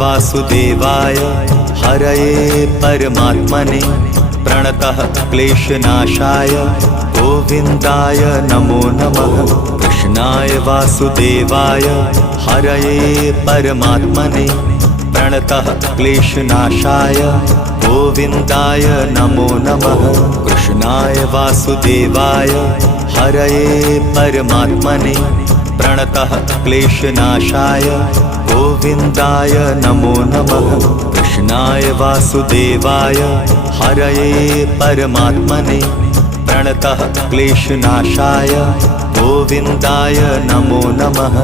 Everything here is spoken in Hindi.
वासुदेवाय हरये परमात्मने प्रणतः क्लेशनाशाय गोविन्दाय नमो नमः। कृष्णाय वासुदेवाय हरये परमात्मने प्रणतः क्लेशनाशाय गोविन्दाय नमो नमः। कृष्णाय वासुदेवाय हरये परमात्मने प्रणतः क्लेशनाशाय गोविन्दाय नमो नमः। कृष्णाय वासुदेवाय हरये परमात्मने प्रणतः क्लेशनाशाय गोविन्दाय नमो नमः।